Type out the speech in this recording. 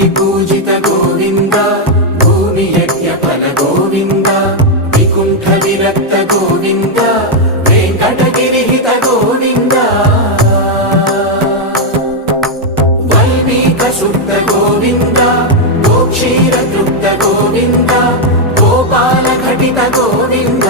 ముని పూజిత గోవింద భూమి యజ్ఞ ఫల గోవింద వికుంఠ విరక్త గోవింద వెంకటగిరిహిత గోవింద వల్మీక శుద్ధ గోవింద గోక్షీర తృప్త గోవింద గోపాల ఘటిత గోవింద